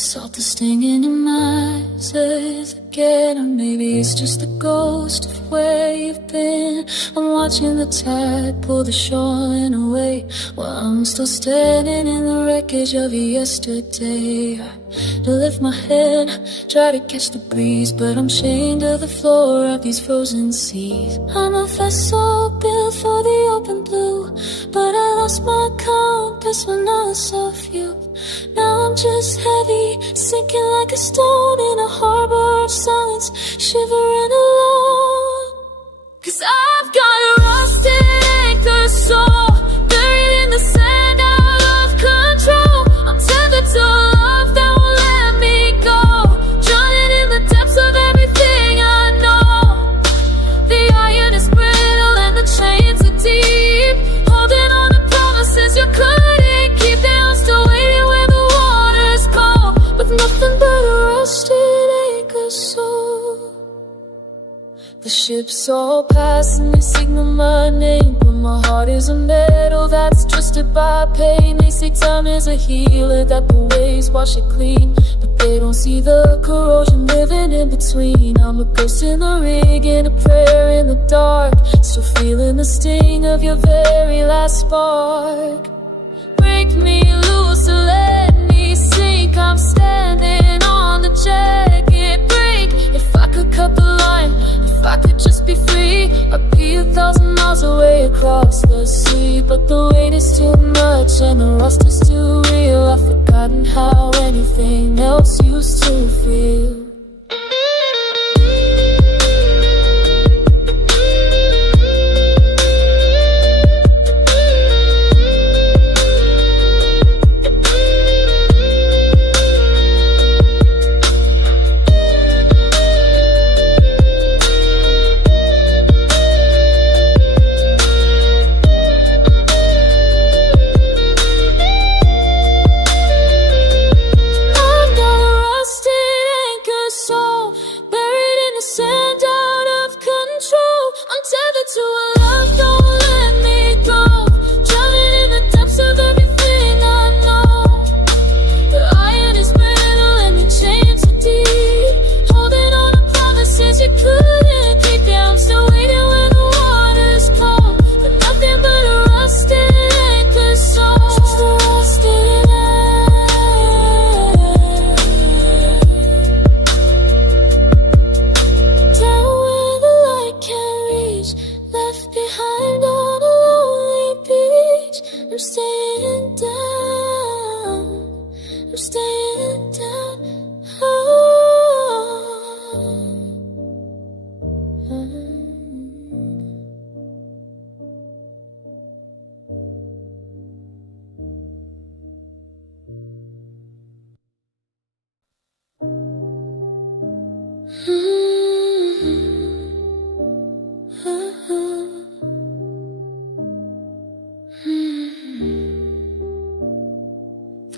Salt is stinging in my eyes again, or maybe it's just a ghost of where you've been. I'm watching the tide pull the shoreline away, while I'm still standing in the wreckage of yesterday. To lift my head, try to catch the breeze, but I'm chained to the floor of these frozen seas. I'm a vessel built for the open blue, but I lost my compass when I was of you. Now I'm just heavy, sinking like a stone in a harbor of silence, shivering alone. 'Cause I've got a rusted anchor soul, buried in the sand, out of control. I'm tethered to a love that won't let me go, drowning in the depths of everything I know. The iron is brittle and the chains are deep, holding on to promises you couldn't keep. Now I'm still waiting where the water's cold, with nothing but a rusted anchor soul. The ships all pass and they signal my name, but my heart is a metal that's twisted by pain. They say time is a healer, that the waves wash it clean, but they don't see the corrosion living in between. I'm a ghost in the rig and a prayer in the dark, still feeling the sting of your very last spark. Break me loose and let me sink, I'm standing on the jagged break. If I could cut the line, if I could just be free, I'd be 1,000 miles away across the sea. But the weight is too much and the rust is too real. I've forgotten how anything else used to feel.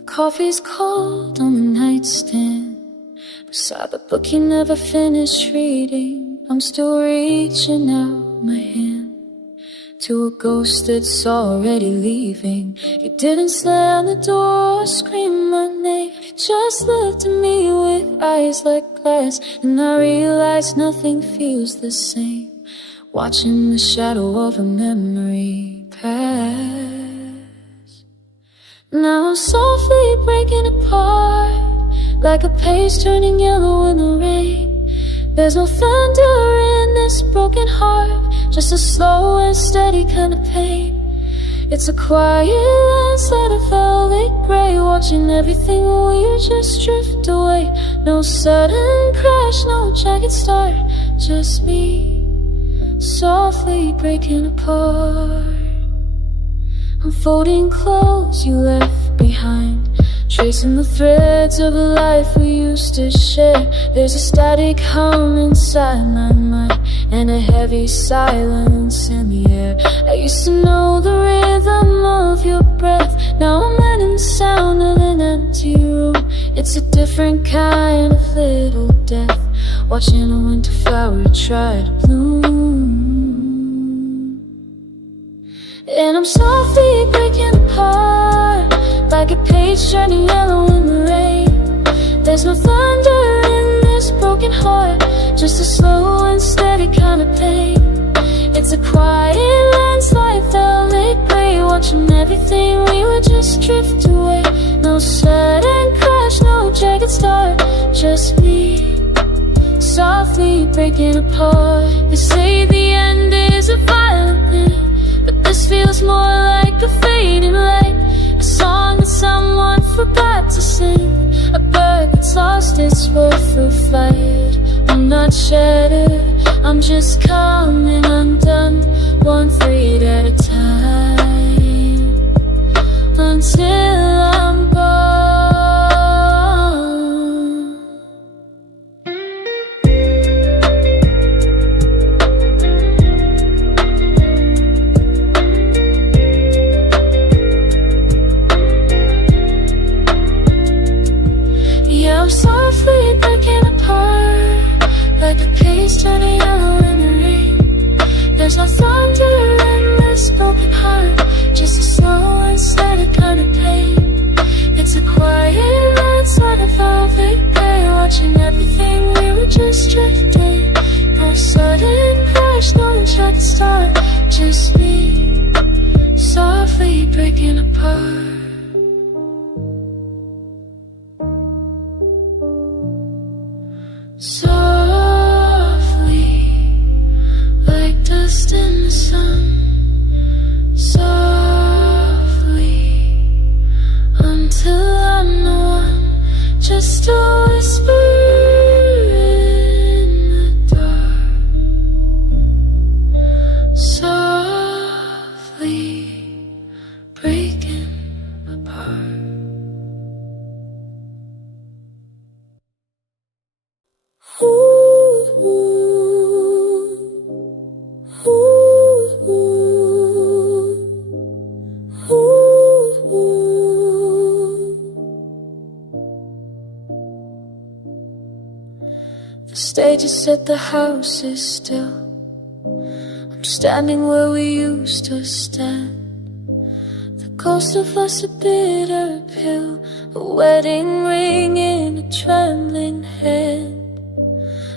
Coffee's cold on the nightstand, beside the book you never finished reading. I'm still reaching out my hand to a ghost that's already leaving. You didn't slam the door or scream my name, you just looked at me with eyes like glass, and I realized nothing feels the same, watching the shadow of a memory pass. Now I'm softly breaking apart, like a page turning yellow in the rain. There's no thunder in this broken heart, just a slow and steady kind of pain. It's a quiet landslide of velvet gray, watching everything weird just drift away. No sudden crash, no jagged start, just me, softly breaking apart. I'm folding clothes you left behind, tracing the threads of a life we used to share. There's a static hum inside my mind, and a heavy silence in the air. I used to know the rhythm of your breath, now I'm letting the sound of an empty room. It's a different kind of little death, watching a winter flower try to bloom. And I'm softly breaking apart, like a page turning yellow in the rain. There's no thunder in this broken heart, just a slow and steady kind of pain. It's a quiet landslide, felt like gray, watching everything, we would just drift away. No sudden crash, no jagged start, just me softly breaking apart. They say the end is a violent thing, but this feels more like a fading light, a song that someone forgot to sing, a bird that's lost its worth for flight. I'm not shattered, I'm just coming undone, one thread at a time, until I'm gone. Yeah, I'm softly breaking apart, like a piece turning yellow in the rain. There's no thunder in this broken heart, just a slow and steady kind of pain. It's a quiet landslide of velvet gray, watching everything, we were just drifting. No sudden crash, no jagged start, just me softly breaking apart. Softly, like dust in the sun. Softly, until I'm no one, just a whisper in the dark. Softly, breaking apart. The stage is set, the house is still. I'm standing where we used to stand. The ghost of us, a bitter pill, a wedding ring in a trembling hand.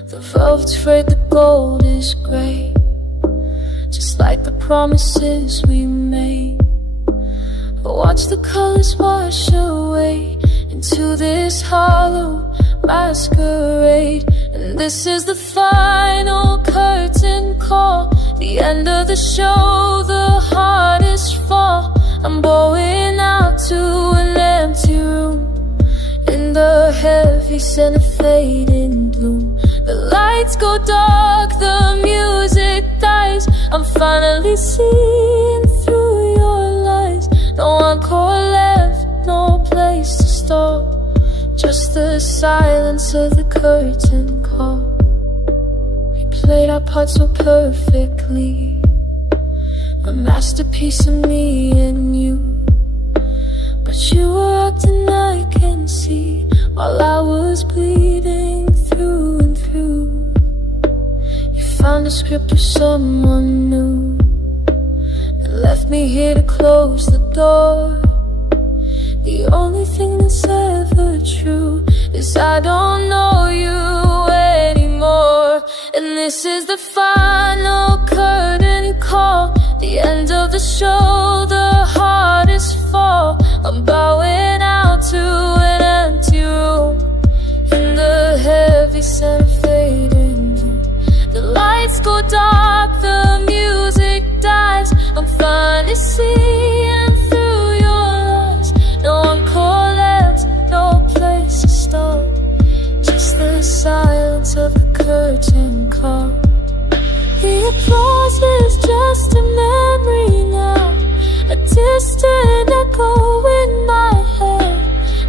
The velvet's frayed, the gold is grey, just like the promises we made. I watch the colors wash away into this hollow masquerade. And this is the final curtain call, the end of the show, the hardest fall. I'm going out to an empty room, in the heavy scent of fading bloom. The lights go dark, the music dies, I'm finally seeing through your lies. No encore left, no place to stop, just the silence of the curtain call. We played our part so perfectly, a masterpiece of me and you. But you were acting, I can see, while I was bleeding through and through. You found a script with someone new, and left me here to close the door. The only thing that's ever true is I don't know you anymore. And this is the final curtain call, the end of the show, the hardest fall. I'm bowing out to an empty room, in the heavy scent of fading bloom. The lights go dark, the music dies, I'm finally seeing through your lies. No encore left, no place to stop, just the silence of the curtain call. The applause is just a memory now, a distant echo in my head.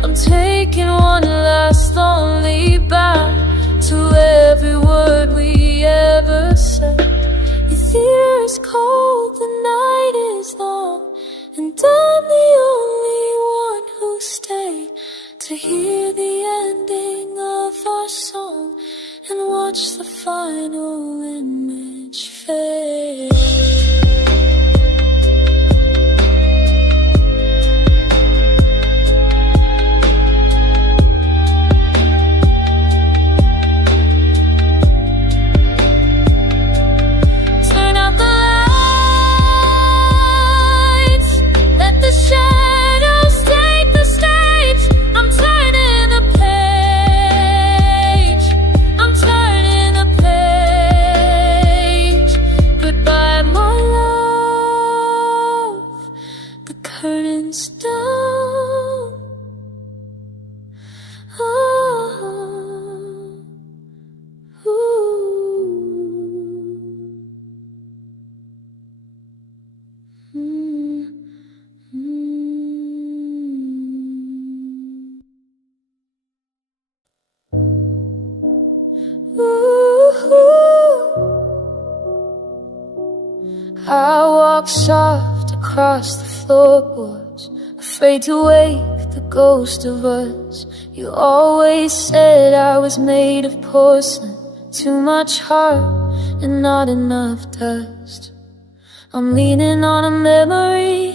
I'm taking one last lonely bow to every word we ever said. The theater is cold, the night is long, and I'm the only one who stayed to hear the ending of our song and watch the final image fade. I walk soft across the floorboards, afraid to wake the ghost of us. You always said I was made of porcelain, too much heart and not enough dust. I'm leaning on a memory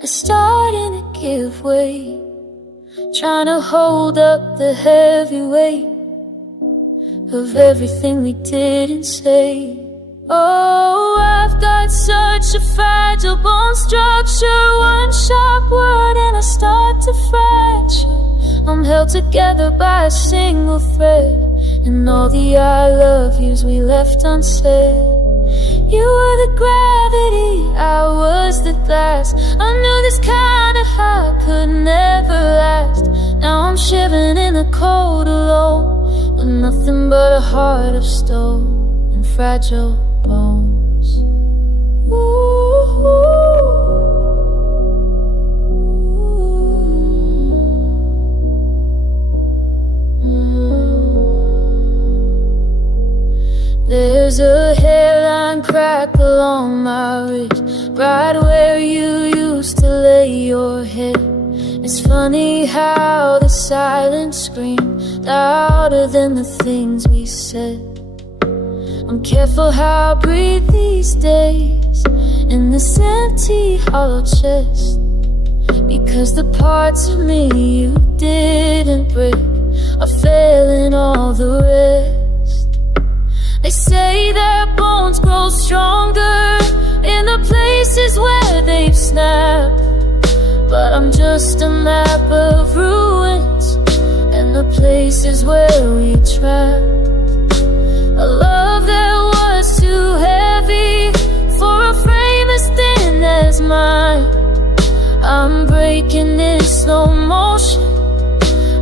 that's starting to give way, trying to hold up the heavy weight of everything we didn't say. Oh, I've got such a fragile bone structure, one sharp word and I start to fracture. I'm held together by a single thread, and all the I love yous we left unsaid. You were the gravity, I was the glass. I knew this kind of high could never last. Now I'm shivering in the cold alone, with nothing but a heart of stone and fragile bones. Ooh. There's a hairline crack along my wrist, right where you used to lay your head. It's funny how the silence screamed louder than the things we said. I'm careful how I breathe these days in this empty hollow chest, because the parts of me you didn't break are failing all the rest. They say their bones grow stronger in the places where they've snapped, but I'm just a map of ruins and the places where we trapped. A love that was too heavy for a frame as thin as mine. I'm breaking in slow motion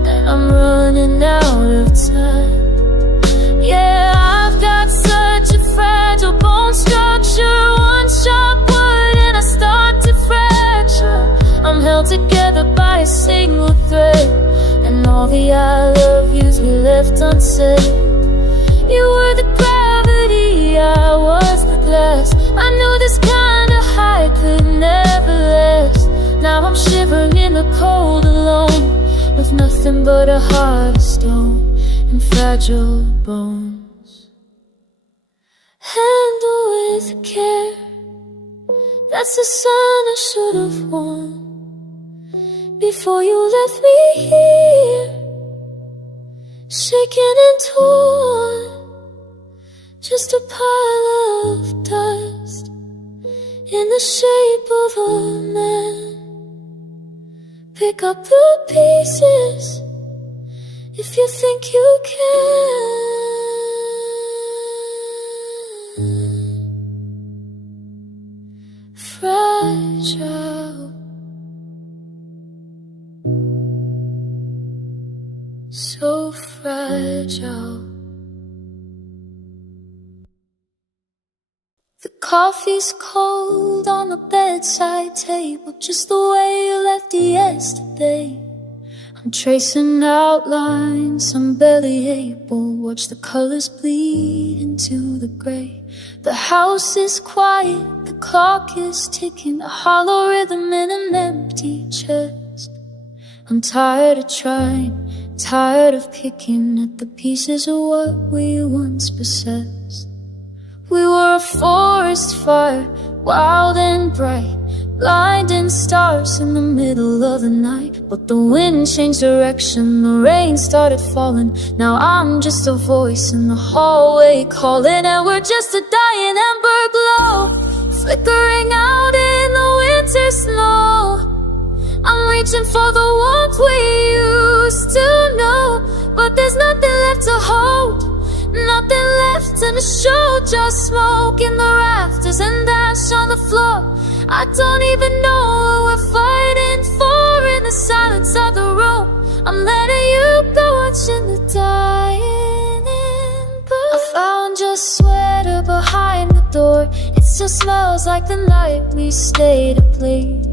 and I'm running out of time. Yeah, I've got such a fragile bone structure, one sharp word and I start to fracture. I'm held together by a single thread, and all the I love yous we left unsaid. You were the gravity, I was the glass. I knew this kind of high could never last. Now I'm shivering in the cold alone, with nothing but a heart of stone and fragile bones. Handle with care, that's the sign I should have worn before you left me here, shaken and torn, just a pile of dust in the shape of a man. Pick up the pieces if you think you can. Fragile, so fragile. The coffee's cold on the bedside table, just the way you left it yesterday. I'm tracing outlines, I'm barely able. Watch the colors bleed into the gray. The house is quiet, the clock is ticking, a hollow rhythm in an empty chest. I'm tired of trying, tired of picking at the pieces of what we once possessed. We were a forest fire, wild and bright, blinding stars in the middle of the night. But the wind changed direction, the rain started falling. Now I'm just a voice in the hallway calling, and we're just a dying ember glow, flickering out in the winter snow. I'm reaching for the warmth we used to know, but there's nothing left to hold, nothing left in the show, just smoke in the rafters and ash on the floor. I don't even know what we're fighting for in the silence of the room. I'm letting you go, watching the dying ember. I found your sweater behind the door, it still smells like the night we stayed up late,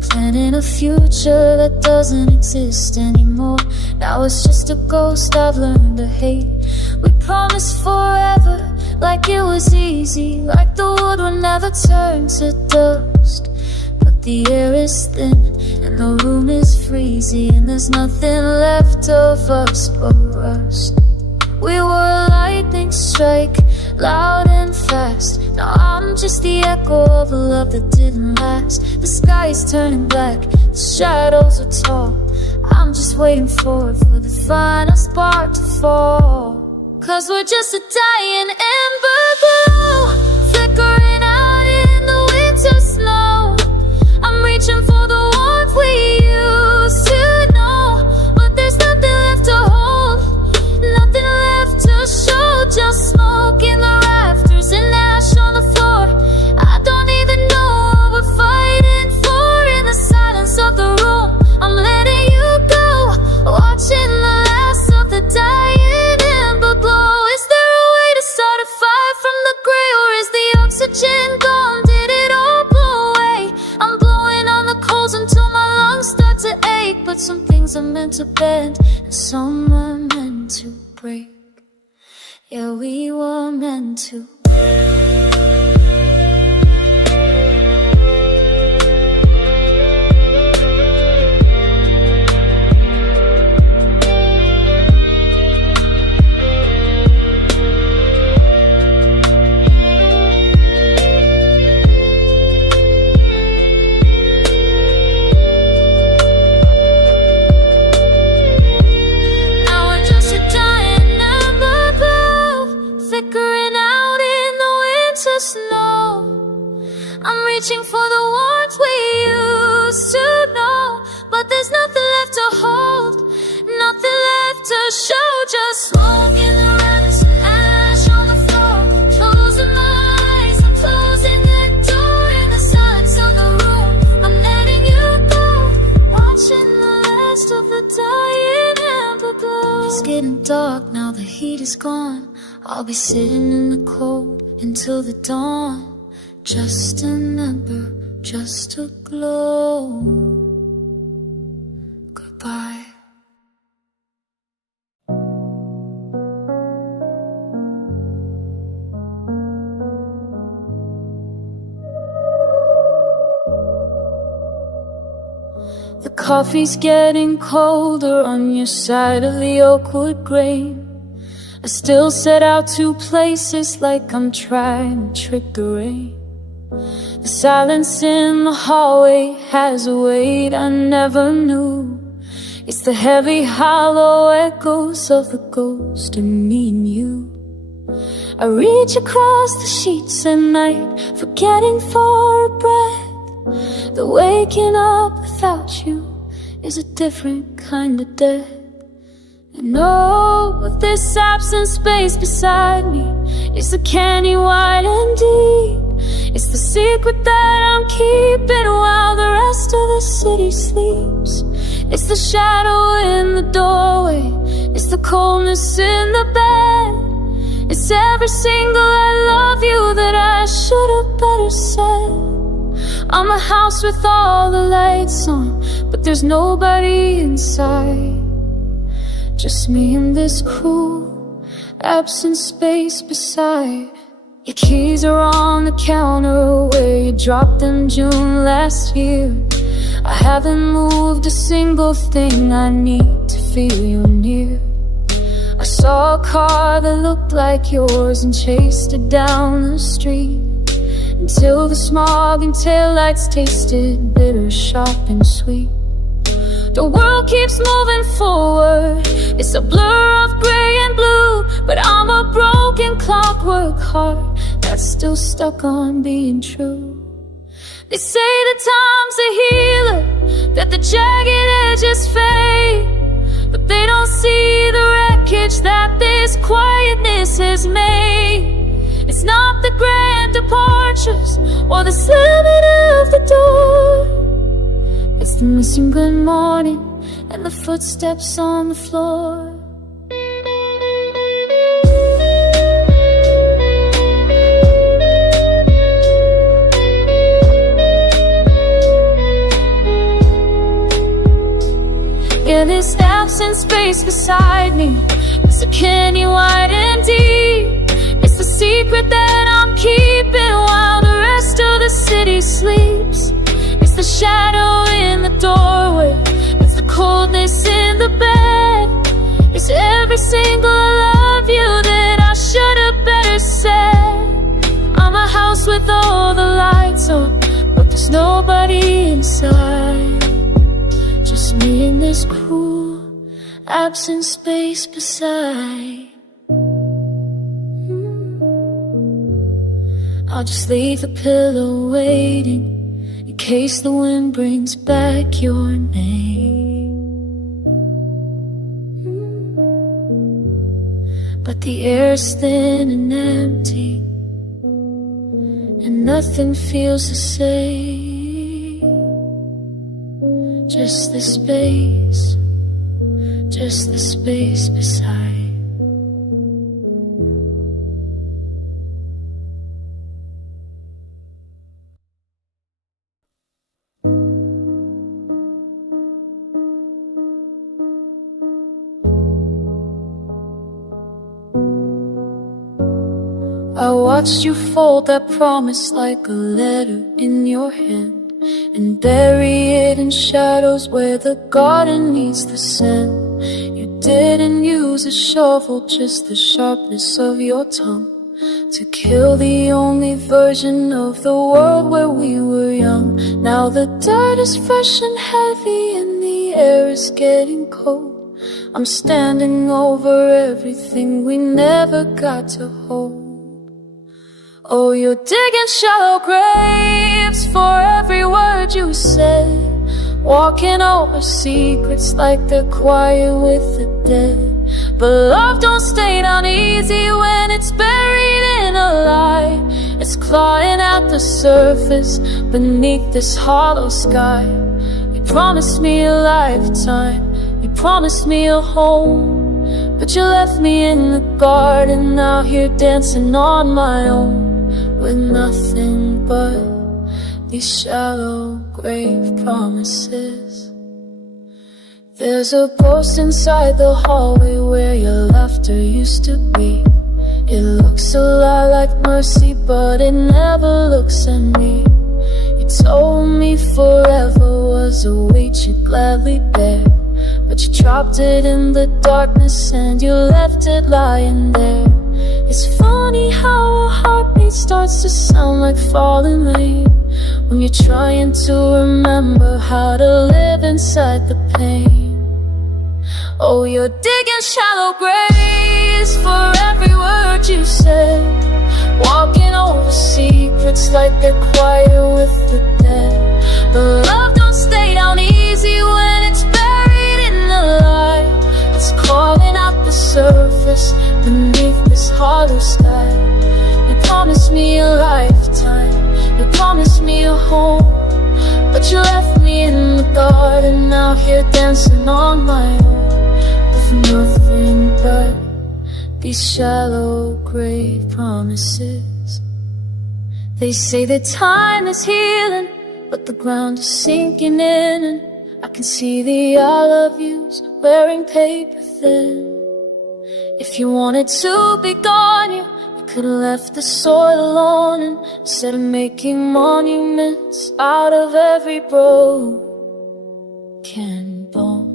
planning a future that doesn't exist anymore. Now it's just a ghost I've learned to hate. We promised forever, like like it was easy, like the wood would never turn to dust. But the air is thin and the room is freezing, and there's nothing left of us but rust. We were a lightning strike, loud and fast. Now I'm just the echo of a love that didn't last. The sky is turning black, the shadows are tall. I'm just waiting for the final spark to fall. 'Cause we're just a dying ember glow, flickering out in the winter snow. I'm reaching for the warmth we used to know, but there's nothing left to hold, nothing left to show. Just smoke in the rafters and ash on the floor. I don't even know what we're fighting for. In the silence of the room, I'm letting you go, watching the last of the dying ember glow. Is there a way to start a fire from the gray, or is the oxygen gone? Did it all blow away? I'm blowing on the coals until my lungs start to ache. But some things are meant to bend and some are meant to break. Yeah, we were meant to. Flickering out in the winter snow. I'm reaching for the warmth we used to know, but there's nothing left to hold, nothing left to show. Just smoke in the rafters and ash on the floor. Closing my eyes, I'm closing that door. In the silence of the room, I'm letting you go, watching the last of the dying ember glow. It's getting dark now, the heat is gone. I'll be sitting in the cold until the dawn. Just an ember, just a glow. Goodbye. The coffee's getting colder on your side of the oak wood grain. I still set out to places like I'm trying to trick the rain. The silence in the hallway has a weight I never knew. It's the heavy, hollow echoes of the ghost in me and you. I reach across the sheets at night, forgetting for a breath. The waking up without you is a different kind of death. And oh, with this absent space beside me, it's the candy wide and deep. It's the secret that I'm keeping while the rest of the city sleeps. It's the shadow in the doorway, it's the coldness in the bed. It's every single I love you that I should have better said. I'm a house with all the lights on, but there's nobody inside. Just me in this cool, absent space beside. Your keys are on the counter where you dropped them June last year. I haven't moved a single thing, I need to feel you near. I saw a car that looked like yours and chased it down the street, until the smog and taillights tasted bitter, sharp and sweet. The world keeps moving forward, it's a blur of gray and blue, but I'm a broken clockwork heart that's still stuck on being true. They say that time's a healer, that the jagged edges fade, but they don't see the wreckage that this quietness has made. It's not the grand departures or the slamming of the door. It's the missing good morning and the footsteps on the floor. In this absent space beside me, it's a candy wide and deep. It's the secret that absent space beside. I'll just leave the pillow waiting in case the wind brings back your name. But the air's thin and empty, and nothing feels the same. Just the space beside. I watched you fold that promise like a letter in your hand and bury it in shadows where the garden needs the sand. You didn't use a shovel, just the sharpness of your tongue to kill the only version of the world where we were young. Now the dirt is fresh and heavy and the air is getting cold. I'm standing over everything we never got to hold. Oh, you're digging shallow graves for every word you said, walking over secrets like they're quiet with the dead. But love don't stay down easy when it's buried in a lie. It's clawing at the surface beneath this hollow sky. You promised me a lifetime, you promised me a home, but you left me in the garden out here dancing on my own, with nothing but these shallow grave promises. There's a ghost inside the hallway where your laughter used to be. It looks a lot like mercy, but it never looks at me. You told me forever was a weight you'd gladly bear, but you dropped it in the darkness and you left it lying there. It's funny how a heartbeat starts to sound like falling rain when you're trying to remember how to live inside the pain. Oh, you're digging shallow graves for every word you said, walking over secrets like they're quiet with the dead. But love don't stay down easy when it's buried in the light. It's calling out the surface beneath this hollow sky. You promised me a lifetime, you promised me a home, but you left me in the garden out here dancing on my own, with nothing but these shallow grave promises. They say that time is healing, but the ground is sinking in, and I can see the I love yous wearing paper thin. If you wanted to be gone, you could've left the soil alone, and instead of making monuments out of every broken bone.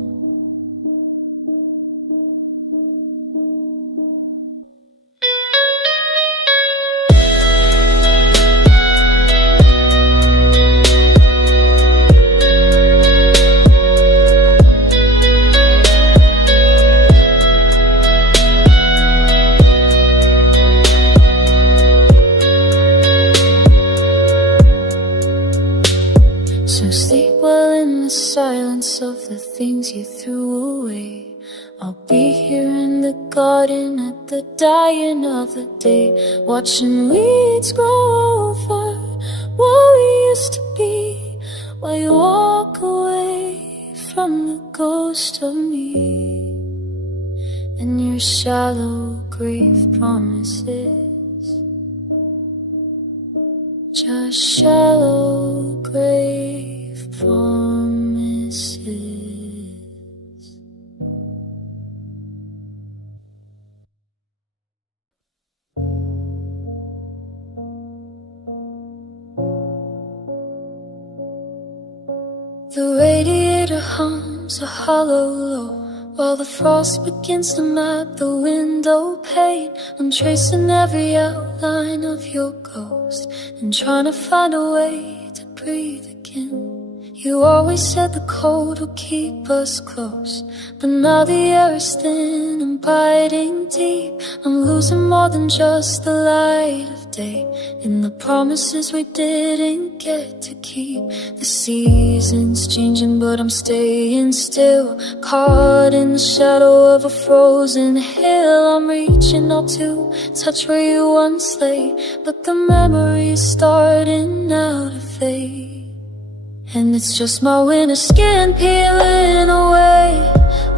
So sleep well in the silence of the things you threw away. I'll be here in the garden at the dying of the day, watching weeds grow over what we used to be, while you walk away from the ghost of me and your shallow grave promises. Just shallow grave promises. The radiator hums a hollow low while the frost begins to map the window pane. I'm tracing every outline of your ghost and trying to find a way to breathe again. You always said the cold would keep us close, but now the air is thin and biting deep. I'm losing more than just the light of day, and the promises we didn't get to keep. The seasons changing, but I'm staying still, caught in the shadow of a frozen hill. I'm reaching out to touch where you once lay, but the memories starting now to fade. And it's just my winter skin peeling away,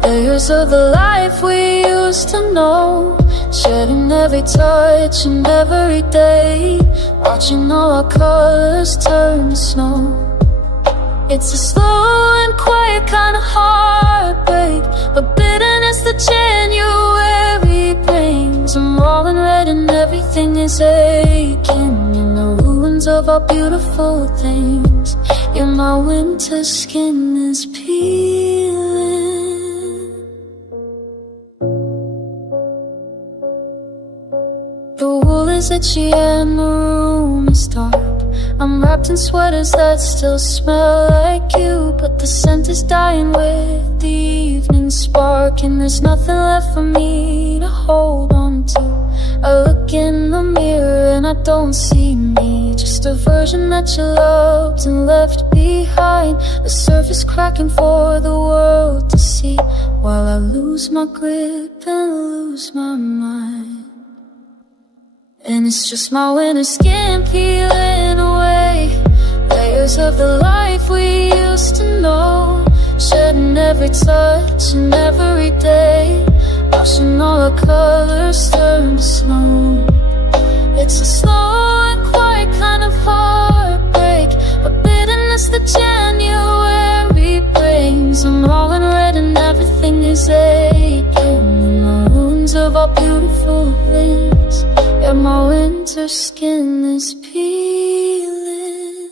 layers of the life we used to know, shedding every touch and every day, watching all our colors turn to snow. It's a slow and quiet kind of heartbreak, but bitterness that January brings. I'm rolling red and everything is aching in the ruins of our beautiful things. Yeah, my winter skin is peeling. The wool is itchy and the room is dark. I'm wrapped in sweaters that still smell like you, but the scent is dying with the evening spark, and there's nothing left for me to hold on to. I look in the mirror and I don't see me, just a version that you loved and left behind. The surface cracking for the world to see, while I lose my grip and lose my mind. And it's just my winter skin peeling away, layers of the life we used to know, shedding every touch and every day, watching all our colors turn to snow. It's a slow and quiet kind of heartbreak, but bitterness that January brings. I'm rolling red and everything is aching in the ruins of our beautiful things. Yeah, my winter skin is peeling.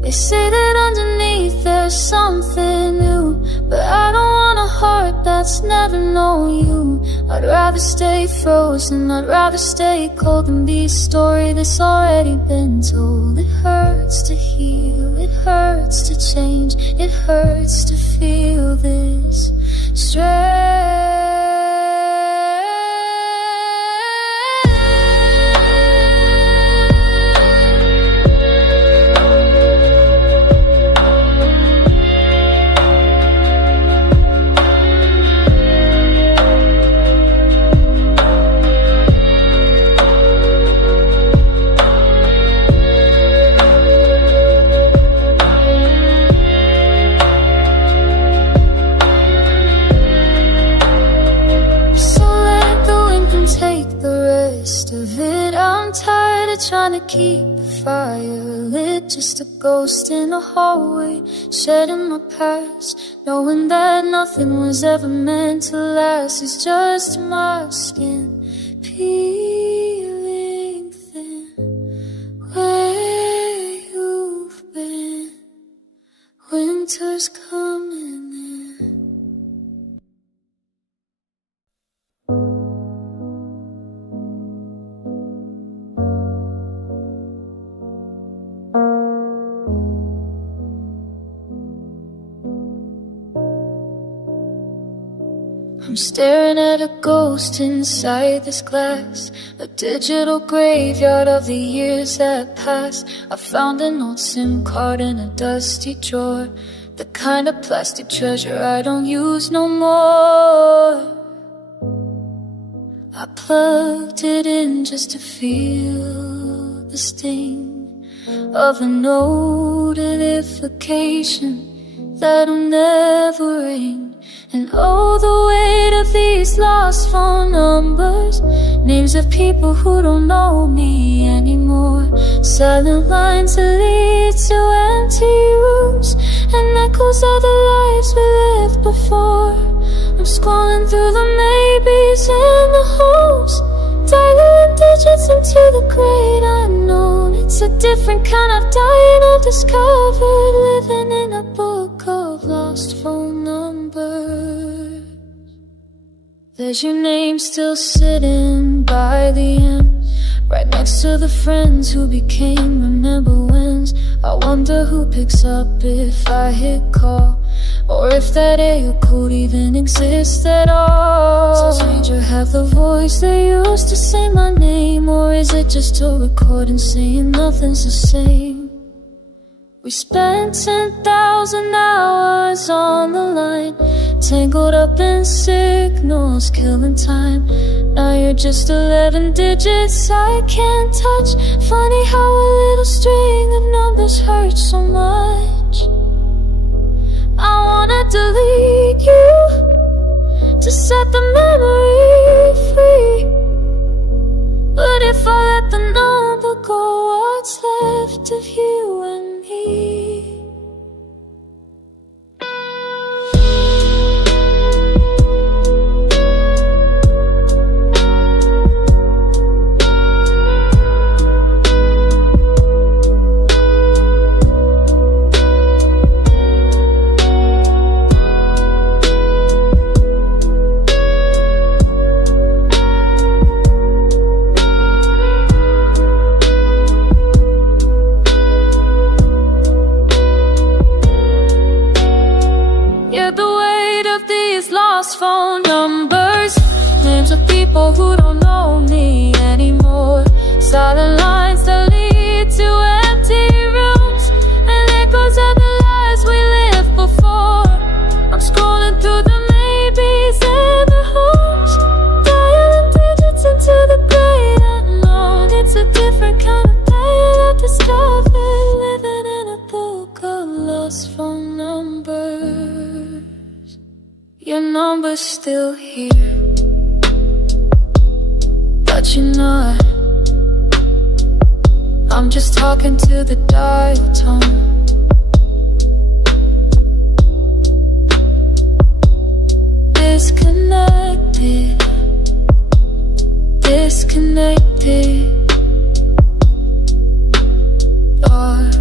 They say that underneath there's something new, but I don't want a heart that's never known you. I'd rather stay frozen, I'd rather stay cold than be a story that's already been told. It hurts to heal, it hurts to change, it hurts to feel this strength. Trying to keep the fire lit, just a ghost in a hallway, shedding my past, knowing that nothing was ever meant to last. It's just my skin peeling thin. Where you've been, winter's coming in. I'm staring at a ghost inside this glass, a digital graveyard of the years that passed. I found an old SIM card in a dusty drawer, the kind of plastic treasure I don't use no more. I plugged it in just to feel the sting of a notification that'll never ring. And oh, the weight of these lost phone numbers, names of people who don't know me anymore, silent lines that lead to empty rooms, and echoes of the lives we lived before. I'm scrolling through the maybes and the homes, dialing digits into the great unknown. It's a different kind of dying I've discovered, living in a book of lost phone numbers. There's your name still sitting by the end, right right next to the friends who became remember whens. I wonder who picks up if I hit call, or if that area code even exists at all. Does a stranger have the voice that used to say my name, or is it just a recording saying nothing's the same? We spent 10,000 hours on the line, tangled up in signals, killing time. Now you're just 11 digits I can't touch. Funny how a little string of numbers hurts so much. I wanna delete you to set the memory free, but if I let the number go, what's left of you and me? Phone numbers, names of people who don't know me anymore, silent lines that lead to empty rooms, and echoes of the lives we lived before. I'm scrolling through the maybes and the homes, dialing digits into the great unknown. It's a different kind of pain I've discovered, living in a book of lost phone numbers. Your number's still here, but you're not. I'm just talking to the dial tone. Disconnected, disconnected, lost.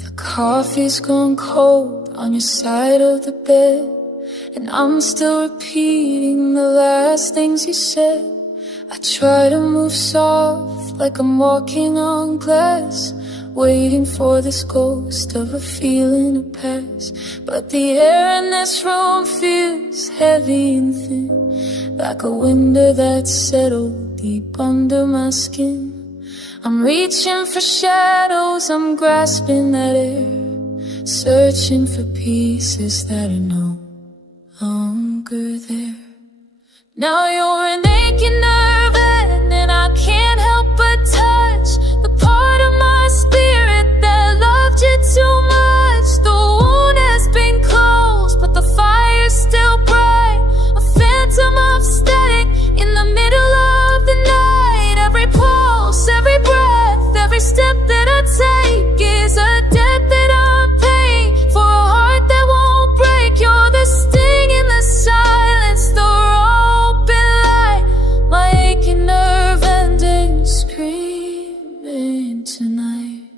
The coffee's gone cold on your side of the bed, and I'm still repeating the last things you said. I try to move soft like I'm walking on glass, waiting for this ghost of a feeling to pass. But the air in this room feels heavy and thin, like a window that's settled deep under my skin. I'm reaching for shadows, I'm grasping that air, searching for pieces that are no longer there. Now you're an aching nerve and I can't help but touch the part of my spirit that loved you too much. The wound has been closed, but the fire's still bright, a phantom of static in the middle of the night. Every pulse, every breath, every step that I take is a debt that I'm paying for a heart that won't break. You're the sting in the silence, the open light, my aching nerve ending, screaming tonight.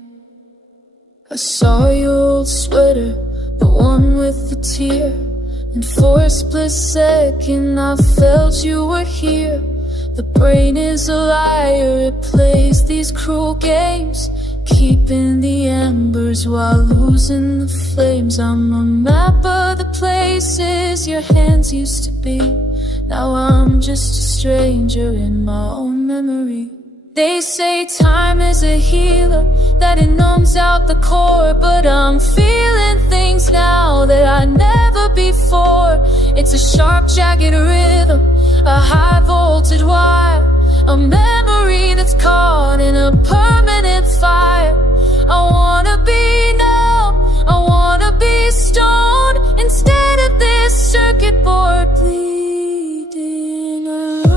I saw your old sweater, the one with the tear, and for a split second I felt you were here. The brain is a liar, it plays these cruel games, keeping the embers while losing the flames. I'm a map of the places your hands used to be. Now I'm just a stranger in my own memory. They say time is a healer, that it numbs out the core, but I'm feeling things now that I never before. It's a sharp, jagged rhythm, a high voltage wire, a memory that's caught in a permanent fire. I wanna be numb, I wanna be stoned, instead of this circuit board bleeding alone.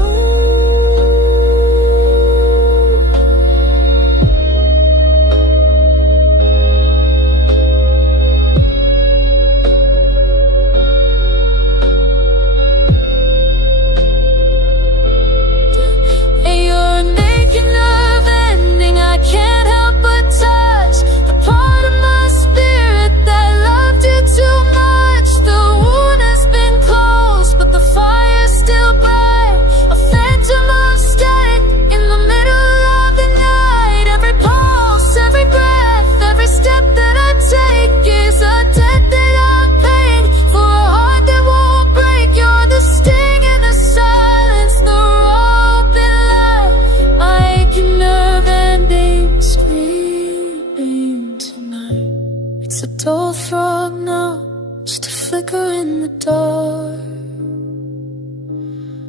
dull throb now, just a flicker in the dark,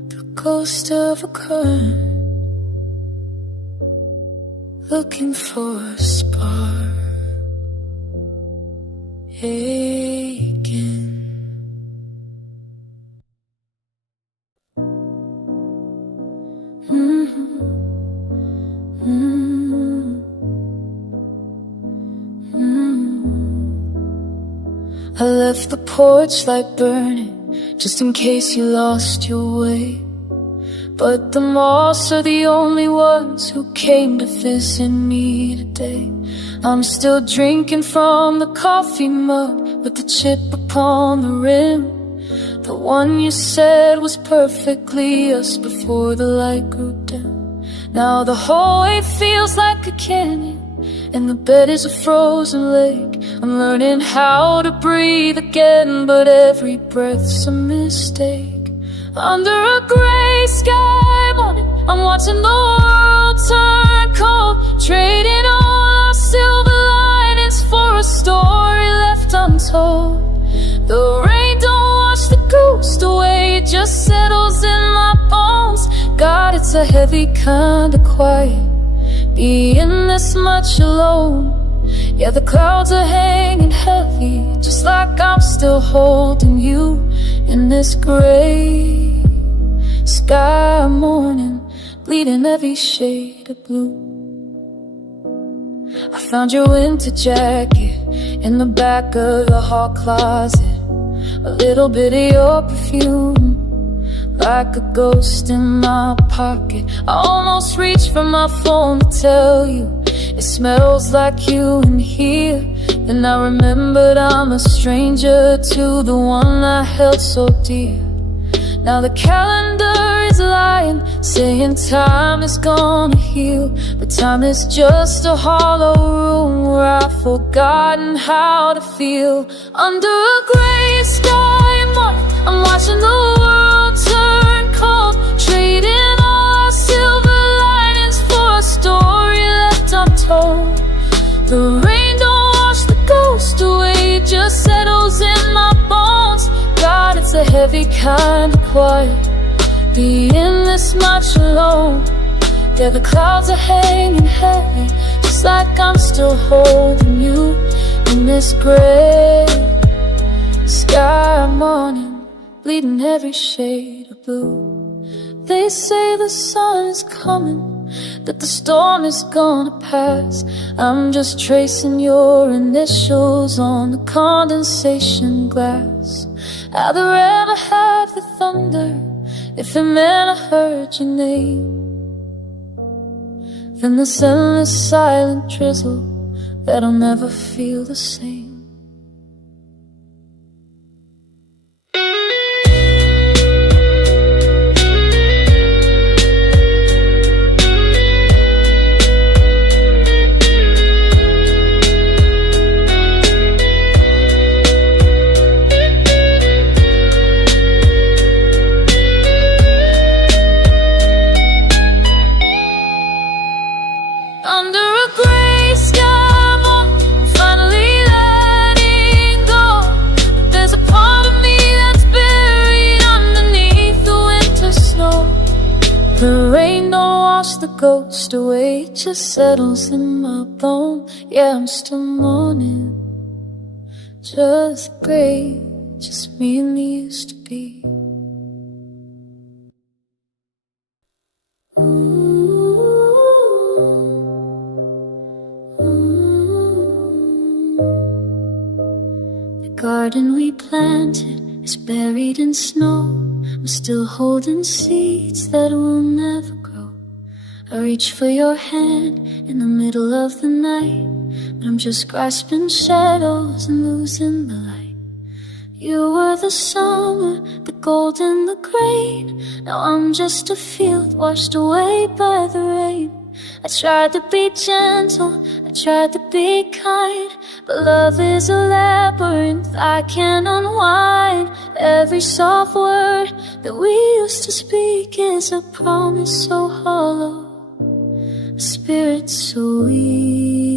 the ghost of a current, looking for a spark, aching. I left the porch light burning, just in case you lost your way. But the moths are the only ones who came to visit me today. I'm still drinking from the coffee mug with the chip upon the rim, the one you said was perfectly us before the light grew dim. Now the hallway feels like a canyon, and the bed is a frozen lake. I'm learning how to breathe again, but every breath's a mistake. Under a gray sky morning, I'm watching the world turn cold, trading all our silver linings for a story left untold. The rain don't wash the ghost away, it just settles in my bones. God, it's a heavy kind of quiet, being this much alone. Yeah, the clouds are hanging heavy, just like I'm still holding you in this gray sky morning, bleeding every shade of blue. I found your winter jacket in the back of the hall closet, a little bit of your perfume, like a ghost in my pocket. I almost reached for my phone to tell you it smells like you in here. Then I remembered I'm a stranger to the one I held so dear. Now the calendar is lying, saying time is gonna heal, but time is just a hollow room where I've forgotten how to feel. Under a gray sky morning, I'm watching the world turn cold, trading all our silver linings for a story left untold. The rain don't wash the ghost away, it just settles in my bones. God, it's a heavy kind of quiet, being this much alone. Yeah, the clouds are hanging heavy, just like I'm still holding you in this gray sky morning, bleeding every shade of blue. They say the sun is coming, that the storm is gonna pass. I'm just tracing your initials on the condensation glass. I'd rather have the thunder if it meant I heard your name than this endless silent drizzle that'll never feel the same. The rain don't wash the ghost away, it just settles in my bone. Yeah, I'm still mourning, just gray, just me and me used to be. The garden we planted is buried in snow. I'm still holding seeds that will never grow. I reach for your hand in the middle of the night, but I'm just grasping shadows and losing the light. You were the summer, the gold and the grain. Now I'm just a field washed away by the rain. I tried to be gentle, I tried to be kind, but love is a labyrinth I can't unwind. Every soft word that we used to speak is a promise so hollow, a spirit so weak.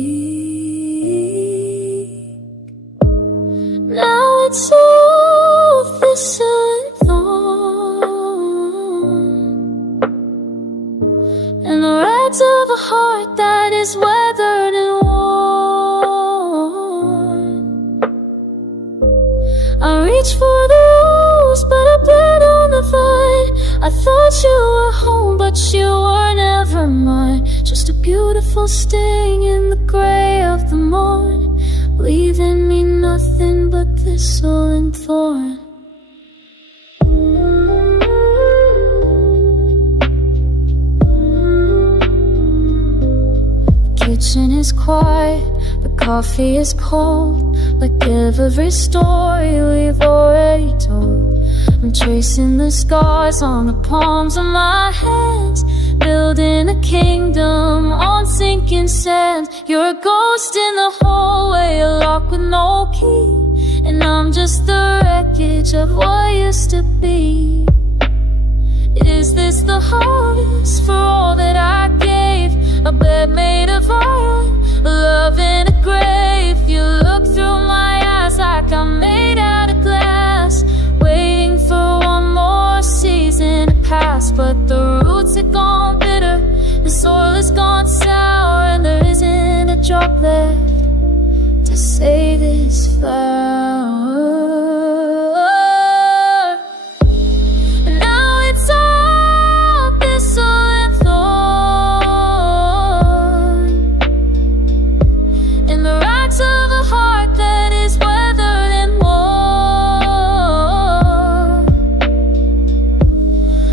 and the rags of a heart that is weathered and worn. I reach for the rose, but I bled on the vine. I thought you were home, but you were never mine. Just a beautiful sting in the gray of the morn, leaving me nothing but thistle and thorn. The kitchen is quiet, the coffee is cold, like every story we've already told. I'm tracing the scars on the palms of my hands, building a kingdom on sinking sand. You're a ghost in the hallway, a lock with no key, and I'm just the wreckage of what used to be. Is this the harvest for all that I gave? A bed made of iron, love in a grave. You look through my eyes like I'm made out of glass, waiting for one more season to pass. But the roots have gone bitter, the soil has gone sour, and there isn't a drop left to save this flower. And now it's all thistle and thorn, and the rags of a heart that is weathered and worn.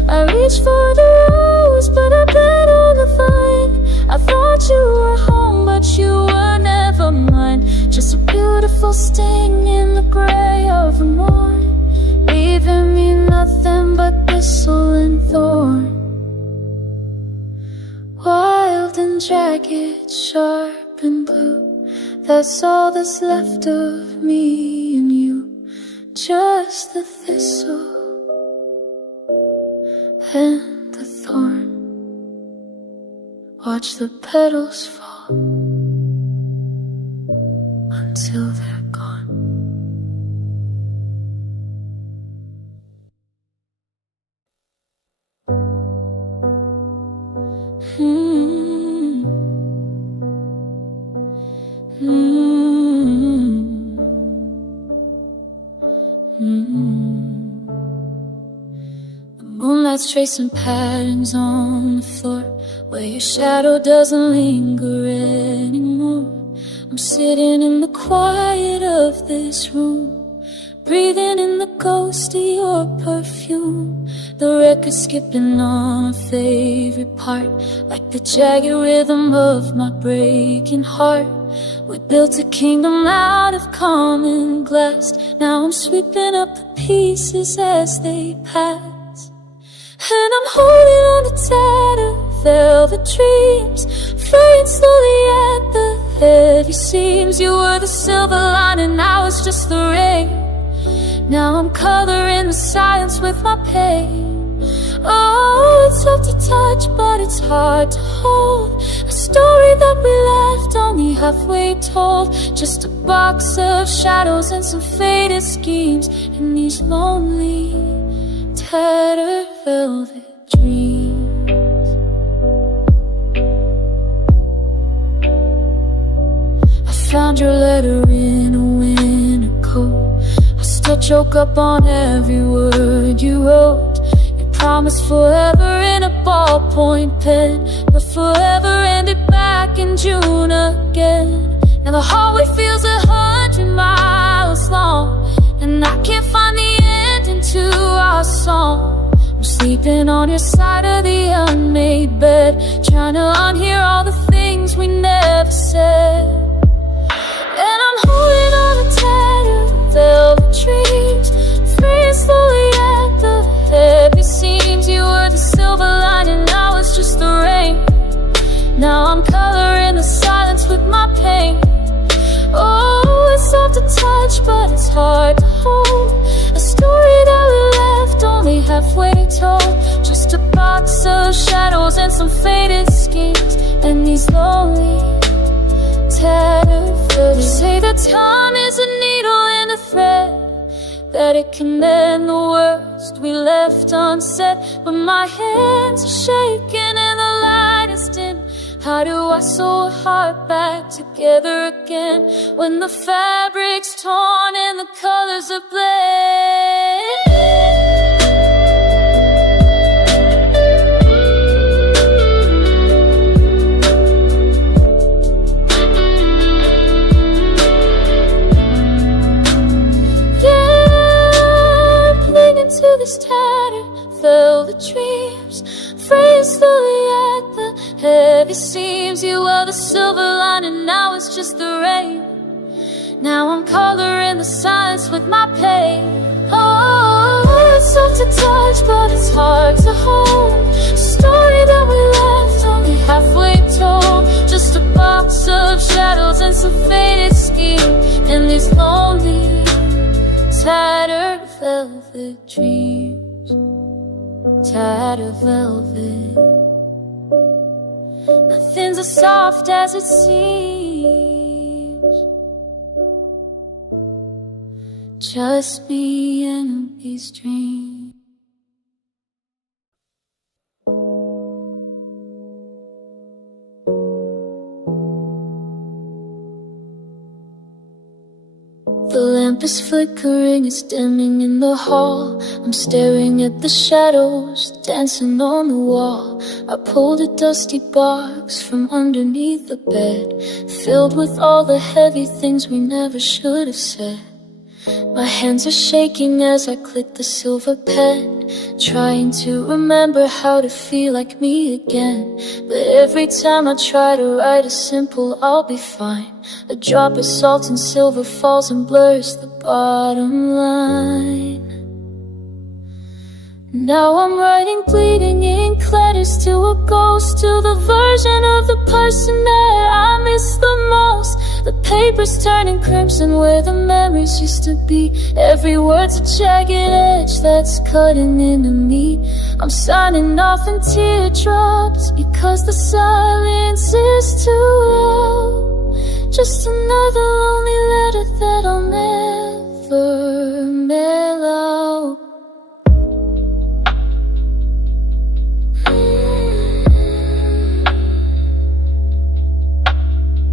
I reach for the rose, but I bled on the vine. I thought you were home, but you were never mine. Just a beautiful sting in the gray of the morn, leaving me nothing but thistle and thorn. Wild and jagged, sharp and blue, that's all that's left of me and you. Just the thistle and the thorn. Watch the petals fall until they're gone. The moonlight's tracing patterns on the floor, where your shadow doesn't linger anymore. I'm sitting in the quiet of this room, breathing in the ghost of your perfume. The record skipping on a favorite part, like the jagged rhythm of my breaking heart. We built a kingdom out of common glass. Now I'm sweeping up the pieces as they pass, and I'm holding on to tattered velvet dreams, fraying slowly at the heavy seams. You were the silver lining, I was just the rain. Now I'm coloring the silence with my pain. Oh, it's tough to touch, but it's hard to hold. A story that we left only halfway told. Just a box of shadows and some faded schemes, and these lonely, tattered velvet dreams. I found your letter in a winter coat. I still choke up on every word you wrote. Promise forever in a ballpoint pen, but forever ended back in June again. Now the hallway feels 100 miles long, and I can't find the ending to our song. I'm sleeping on your side of the unmade bed, trying to unhear all the things we never said. And I'm holding on to tattered velvet dreams, fraying slowly at the heavy seams. You were the silver lining, I was just the rain. Now I'm coloring the silence with my pain. Oh, it's soft to touch, but it's hard to hold. A story that we left only halfway told. Just a box of shadows and some faded schemes, and these lonely, tattered feathers. Say that time is a needle and a thread, that it can mend the worst we left unsaid. But my hands are shaking in the light I sew a heart back together again. When the fabric's torn and the colors are bled. To this tattered velvet dreams, fraying slowly at the heavy seams. You were the silver lining, now it's just the rain. Now I'm coloring the signs with my pain. Oh, it's soft to touch, but it's hard to hold. A story that we left only halfway told. Just a box of shadows and some faded scheme, and these lonely tattered velvet dreams, tattered velvet. Nothing's as soft as it seems. Just me and these dreams. The lamp is flickering, it's dimming in the hall. I'm staring at the shadows dancing on the wall. I pulled a dusty box from underneath the bed, filled with all the heavy things we never should have said. My hands are shaking as I click the silver pen, trying to remember how to feel like me again. But every time I try to write a simple I'll be fine, a drop of salt and silver falls and blurs the bottom line. Now I'm writing bleeding ink letters to a ghost, to the version of the person that I miss the most. The paper's turning crimson where the memories used to be. Every word's a jagged edge that's cutting into me. I'm signing off in teardrops because the silence is too low. Just another lonely letter that I'll never mail out.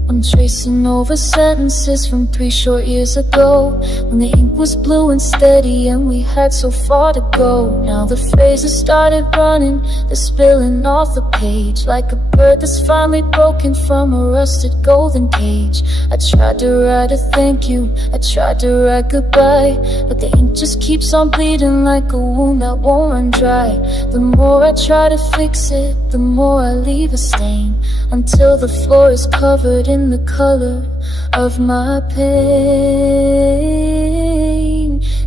I'm tracing over sentences from 3 short years ago, when the ink was blue and steady and we had so far to go. Now the phrases started running, they're spilling off the page, like a bird that's finally broken from a rusted golden cage. I tried to write a thank you, I tried to write goodbye, but the ink just keeps on bleeding like a wound that won't run dry. The more I try to fix it, the more I leave a stain, until the floor is covered in the color of my pain.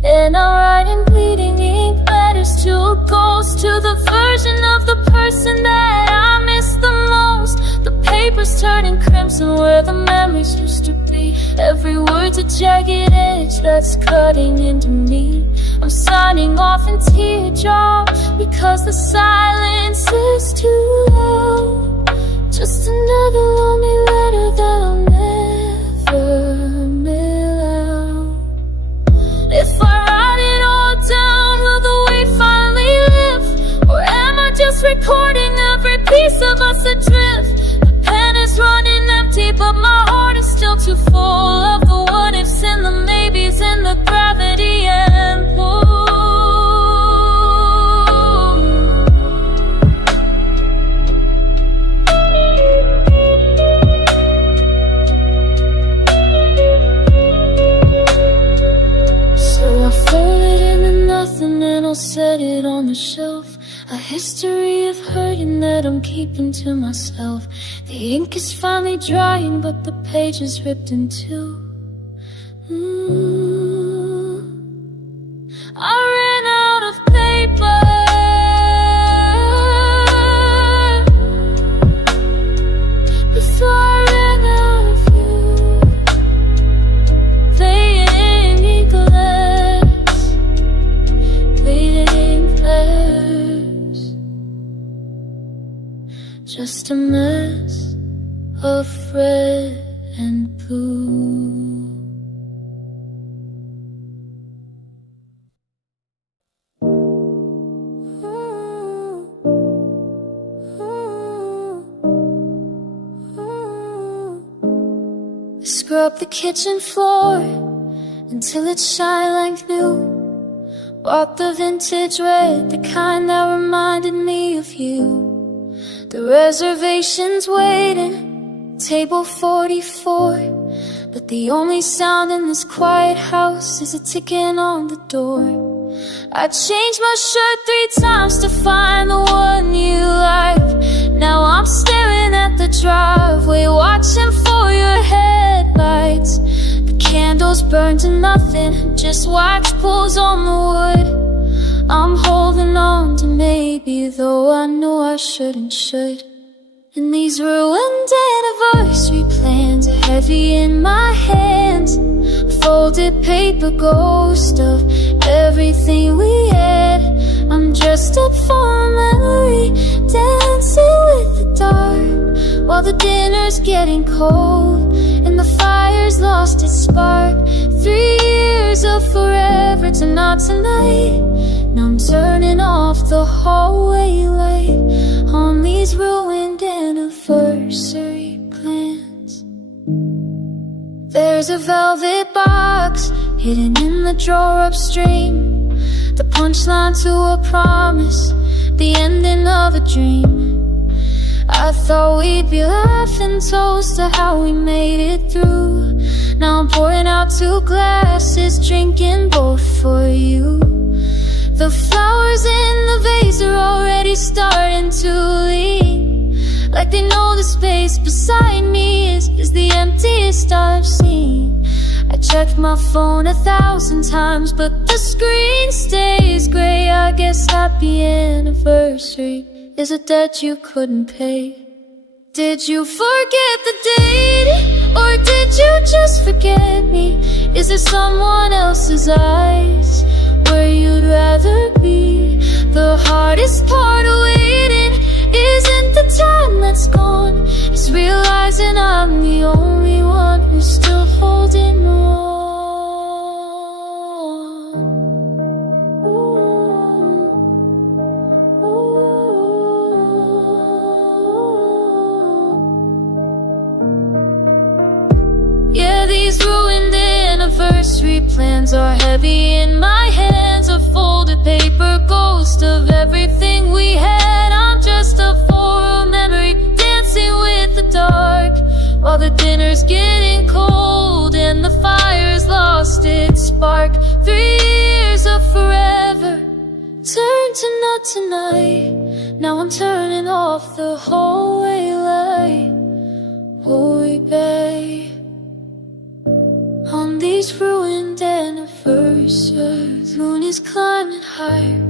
And I'm writing bleeding ink letters to a ghost, to the version of the person that I miss the most. The paper's turning crimson where the memories used to be. Every word's a jagged edge that's cutting into me. I'm signing off in teardrops because the silence is too low. Just another lonely letter that I'll never mail out. If I write it all down, will the weight finally lift? Or am I just recording every piece of us adrift? The pen is running empty, but my heart is still too full of the what ifs and the maybes and the gravity and pull. And I'll set it on the shelf, a history of hurting that I'm keeping to myself. The ink is finally drying, but the page is ripped in two. I ran out of paper. Before I ran out of you. Fading ink letters, fading letters. Just a mess of red and blue. Scrub the kitchen floor until it shine like new. Bought the vintage red, the kind that reminded me of you. The reservation's waiting, table 44. But the only sound in this quiet house is a ticking on the door. I changed my shirt 3 times to find the one you like. Now I'm staring at the driveway, watching for your headlights. The candles burn to nothing, just wax pulls on the wood. I'm holding on to maybe, though I know I should. And these ruined anniversary plans are heavy in my hands. Folded paper ghost of everything we had. I'm dressed up for a memory, dancing with the dark, while the dinner's getting cold and the fire's lost its spark. 3 years of forever to not tonight. Now I'm turning off the hallway light on these ruined anniversary plans. There's a velvet box hidden in the drawer upstream, the punchline to a promise, the ending of a dream. I thought we'd be laughing toast to how we made it through. Now I'm pouring out 2 glasses, drinking both for you. The flowers in the vase are already starting to lean, like they know the space beside me is the emptiest I've seen. I checked my phone 1,000 times, but the screen stays gray. I guess happy anniversary is a debt you couldn't pay. Did you forget the date, or did you just forget me? Is there someone else's eyes where you'd rather be? The hardest part of waiting isn't the time that's gone, it's realizing I'm the only one who's still holding on. Yeah, these ruined anniversary plans are heavy in my hands. A folded paper ghost of everything we had. I'm just a for memory, dancing with the dark, while the dinner's getting cold and the fire's lost its spark. 3 years of forever turn to not tonight. Now I'm turning off the hallway light. Boy, babe, on these ruined anniversaries, moon is climbing higher.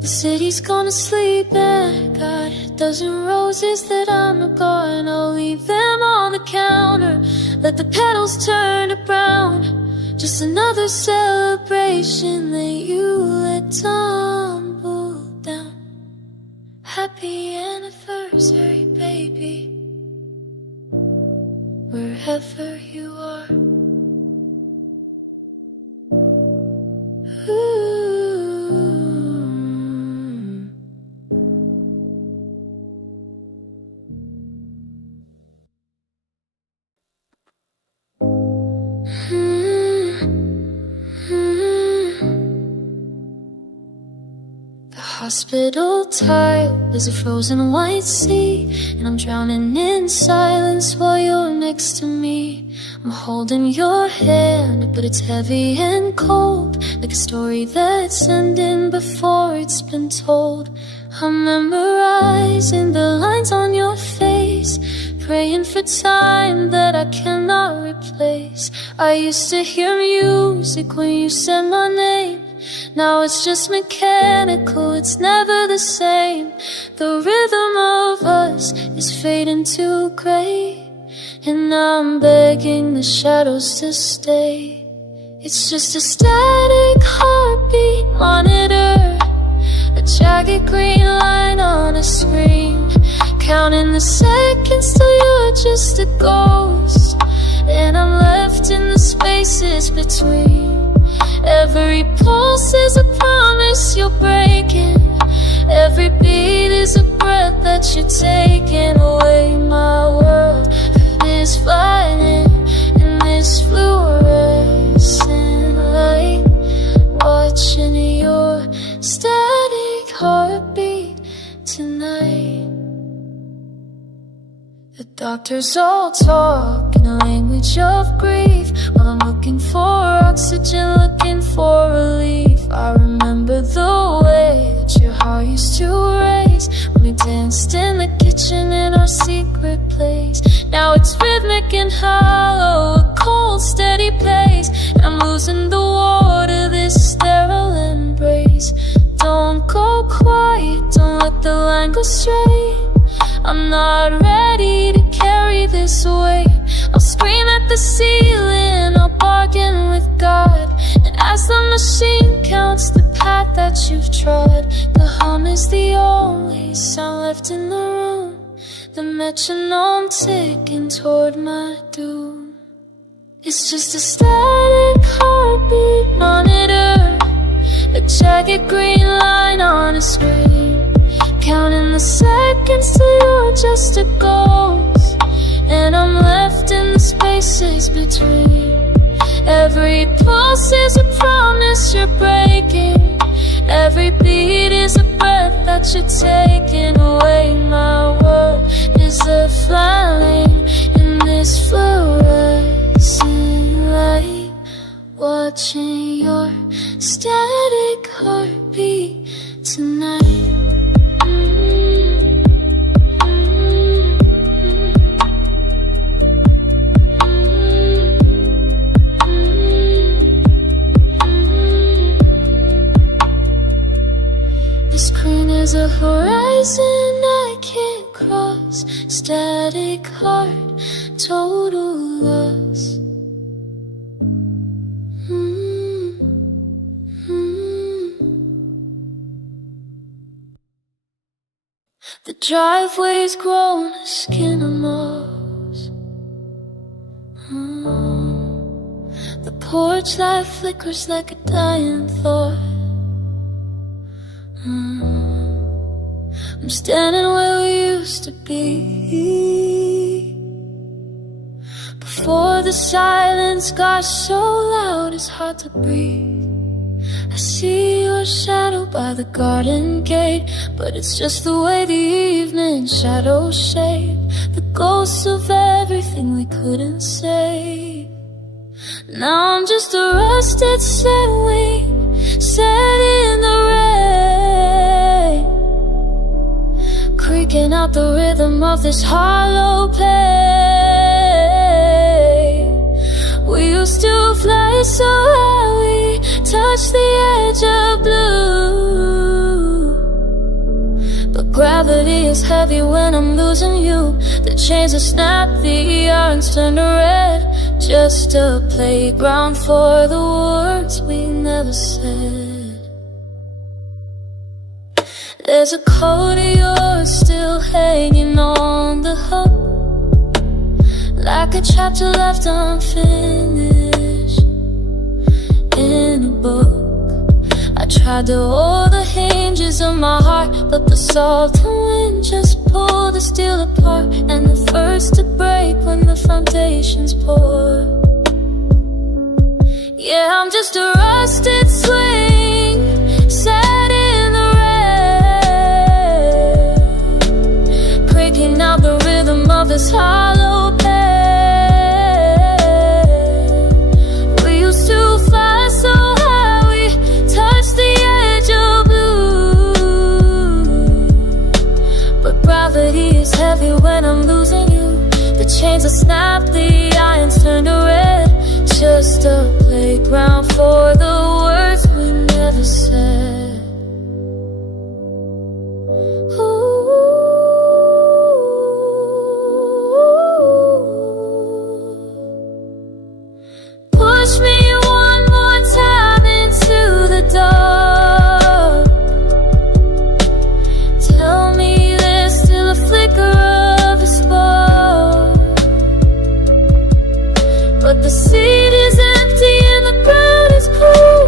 The city's gonna sleep and I got a dozen roses that I'm not going. I'll leave them on the counter, let the petals turn to brown. Just another celebration that you let tumble down. Happy anniversary, baby, wherever you are. Hospital tile is a frozen white sea, and I'm drowning in silence while you're next to me. I'm holding your hand, but it's heavy and cold, like a story that's ending before it's been told. I'm memorizing the lines on your face, praying for time that I cannot replace. I used to hear music when you said my name. Now it's just mechanical, it's never the same. The rhythm of us is fading to gray, and I'm begging the shadows to stay. It's just a static heartbeat monitor, a jagged green line on a screen, counting the seconds till you're just a ghost, and I'm left in the spaces between. Every pulse is a promise you're breaking, every beat is a breath that you're taking away. My world is fighting, and The doctors all talk in a language of grief, while I'm looking for oxygen, looking for relief. I remember the way that your heart used to race when we danced in the kitchen in our secret place. Now it's rhythmic and hollow, a cold steady pace, and I'm losing the war to this sterile embrace. Don't go quiet, don't let the line go straight. I'm not ready to carry this weight. I'll scream at the ceiling, I'll bargain with God. And as the machine counts the path that you've trod, the hum is the only sound left in the room, the metronome ticking toward my doom. It's just a static heartbeat monitor, a jagged green line on a screen, counting the seconds till you're just a ghost, and I'm left in the spaces between. Every pulse is a promise you're breaking, every beat is a breath that you're taking away. My world is a flame in this fluorescent light, watching your static heartbeat tonight. The screen is a horizon I can't cross, static heart, total loss. The driveway's grown a skin of moss. The porch light flickers like a dying thought. I'm standing where we used to be, before the silence got so loud it's hard to breathe. I see your shadow by the garden gate, but it's just the way the evening shadows shape the ghosts of everything we couldn't say. Now I'm just a rusted set wing, set in the rain, creaking out the rhythm of this hollow pain. We used to fly so high we touched the edge of blue, but gravity is heavy when I'm losing you. The chains are snapped, the irons turn to red, just a playground for the words we never said. There's a code of yours still hanging on the hook, like a chapter left unfinished in a book. I tried to hold the hinges of my heart, but the salt wind just pulled the steel apart, and the first to break when the foundations pour. Yeah, I'm just a rusted swing, set in the rain, breaking out the rhythm of this hollow pain. We used to fly so high we touched the edge of blue, but gravity is heavy when I'm losing you. The chains are snapped, the irons turn to red, just a playground for the words we never said. Ooh. Push me one more time into the dark, tell me there's still a flicker of a spark, but the seed is empty and the ground is cold.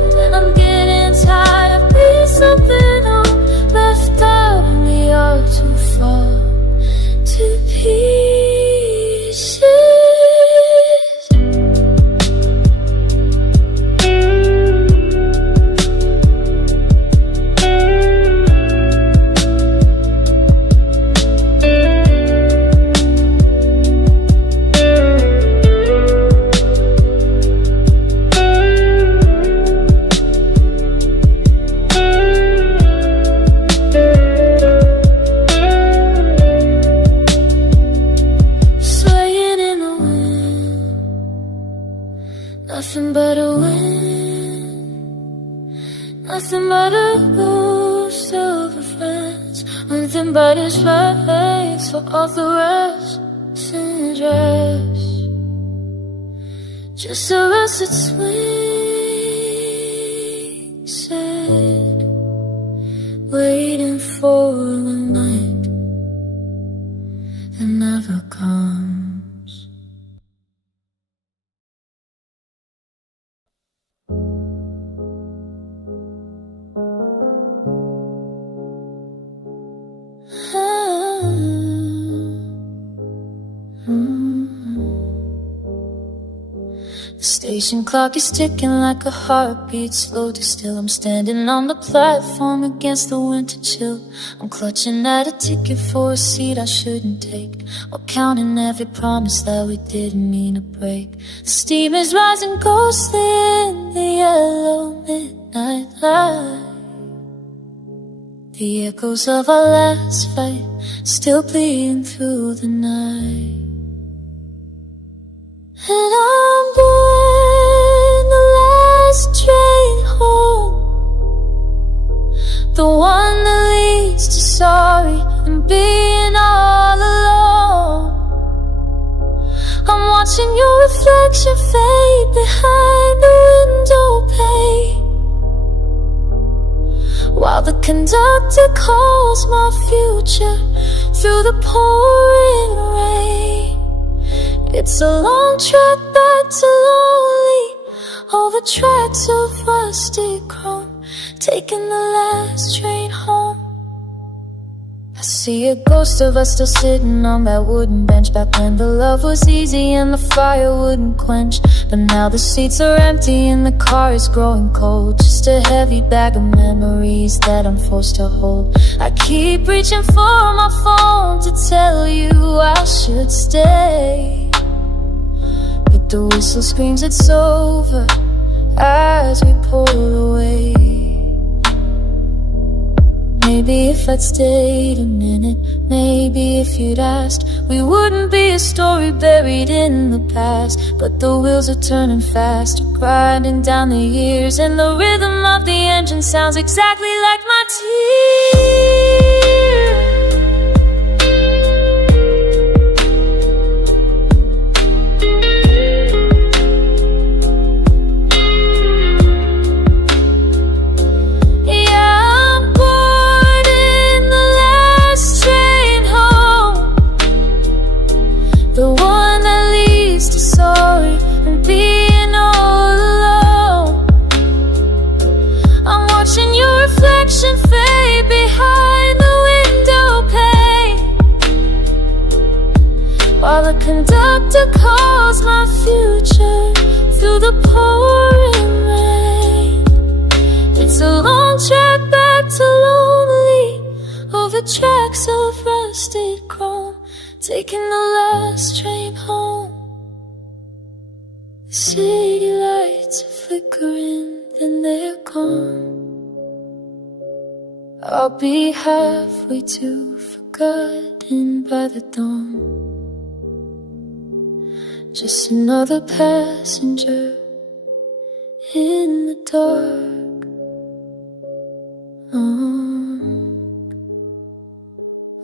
Nothing but a wind, nothing but a ghost of a friend. Nothing but his face for all the rest. Rest, just a rusted swing set, waiting for the night that never comes. The station clock is ticking like a heartbeat, slow to still. I'm standing on the platform against the winter chill. I'm clutching at a ticket for a seat I shouldn't take, while counting every promise that we didn't mean to break. The steam is rising ghostly in the yellow midnight light. The echoes of our last fight still bleeding through the night. And I'm boarding the last train home, the one that leads to sorry and being all alone. I'm watching your reflection fade behind the window pane, while the conductor calls my future through the pouring rain. It's a long trek back to lonely, over tracks of rusted chrome, taking the last train home. I see a ghost of us still sitting on that wooden bench, back when the love was easy and the fire wouldn't quench. But now the seats are empty and the car is growing cold, just a heavy bag of memories that I'm forced to hold. I keep reaching for my phone to tell you I should stay, but the whistle screams it's over as we pull away. Maybe if I'd stayed a minute, maybe if you'd asked, we wouldn't be a story buried in the past. But the wheels are turning faster, grinding down the years, and the rhythm of the engine sounds exactly like my tears. Fade behind the window pane, while the conductor calls my future through the pouring rain. It's a long trek back to lonely, over tracks of rusted chrome, taking the last train home. The city lights are flickering, then they're gone. I'll be halfway to forgotten by the dawn, just another passenger in the dark,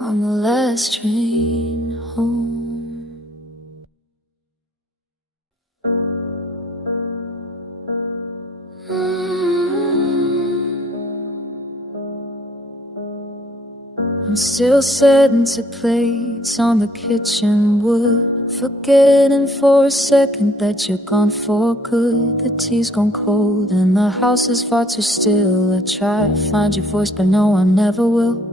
on the last train home. I'm still setting to plates on the kitchen wood, forgetting for a second that you're gone for good. The tea's gone cold and the house is far too still. I try to find your voice, but no, I never will.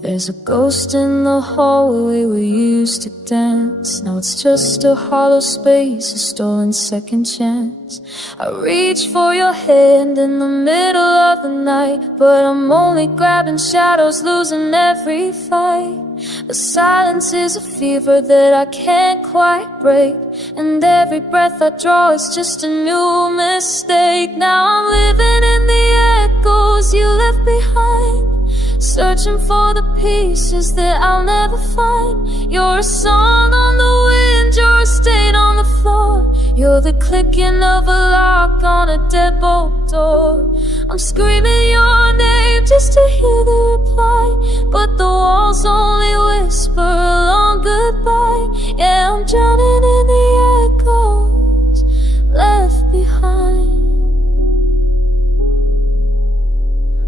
There's a ghost in the hallway we used to dance. Now it's just a hollow space, a stolen second chance. I reach for your hand in the middle of the night, but I'm only grabbing shadows, losing every fight. The silence is a fever that I can't quite break, and every breath I draw is just a new mistake. Now I'm living in the echoes you left behind, searching for the pieces that I'll never find. You're a song on the wind, you're a stain on the floor, You're the clicking of a lock on a deadbolt door. I'm screaming your name just to hear the reply, but the walls only whisper a long goodbye. Yeah, I'm drowning in the echoes left behind.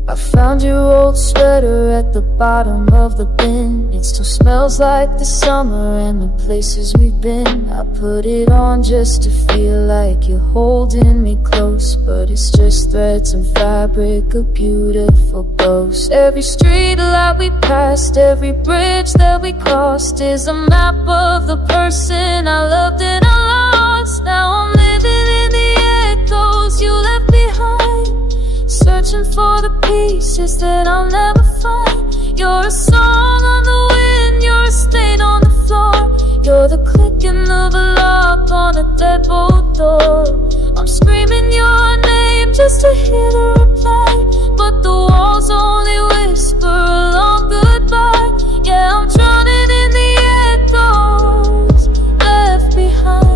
I found your old sweater at the bottom of the bin. It still smells like the summer and the places we've been. I put it on just to feel like you're holding me close, but it's just threads and fabric, a beautiful ghost. Every street light we passed, every bridge that we crossed is a map of the person I loved and I lost. Now I'm living in the echoes you left behind, searching for the pieces that I'll never find. You're a song on the wind, you're a stain on the floor. You're the clicking of a lock on a deadbolt door. I'm screaming your name just to hear the reply, but the walls only whisper a long goodbye. Yeah, I'm drowning in the echoes left behind.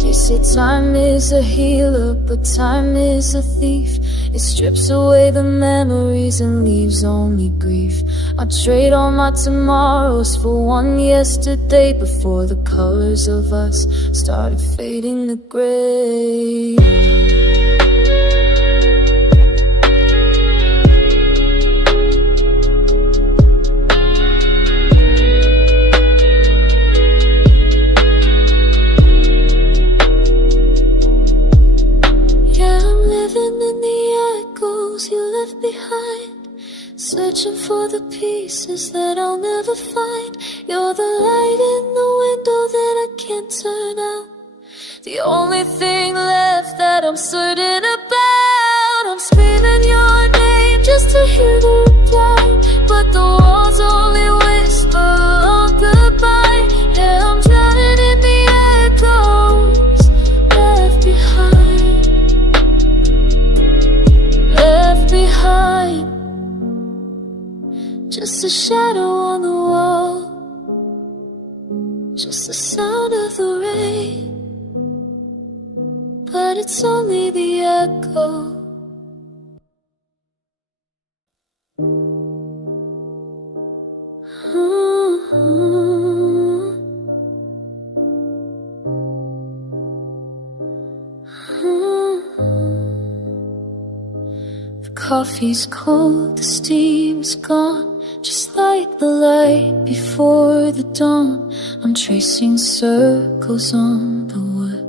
They say time is a healer, but time is a thief. It strips away the memories and leaves only grief. I trade all my tomorrows for one yesterday before the colors of us started fading to gray. You left behind, searching for the pieces that I'll never find. You're the light in the window that I can't turn out, the only thing left that I'm certain about. I'm screaming your name just to hear the reply, but the walls only whisper a long goodbye. Yeah, I'm drowning in the echoes left behind, left behind. Just a shadow on the wall, just the sound of the rain, but it's only the echo. The coffee's cold, the steam's gone, just like the light before the dawn. I'm tracing circles on the wood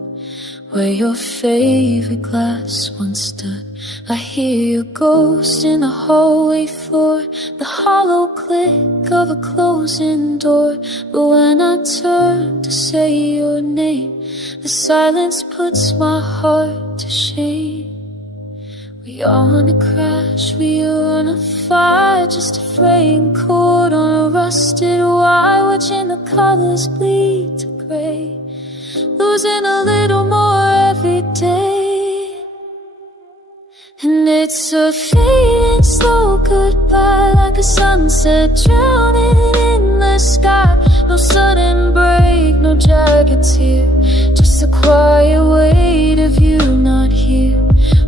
where your favorite glass once stood. I hear your ghost in the hallway floor, the hollow click of a closing door. But when I turn to say your name, the silence puts my heart to shame. We are on a crash, we are on a fire, just a fraying cord on a rusted wire, watching the colors bleed to grey, losing a little more every day. And it's a fading slow goodbye, like a sunset drowning in the sky. No sudden break, no jackets here, just a quiet weight of you not here.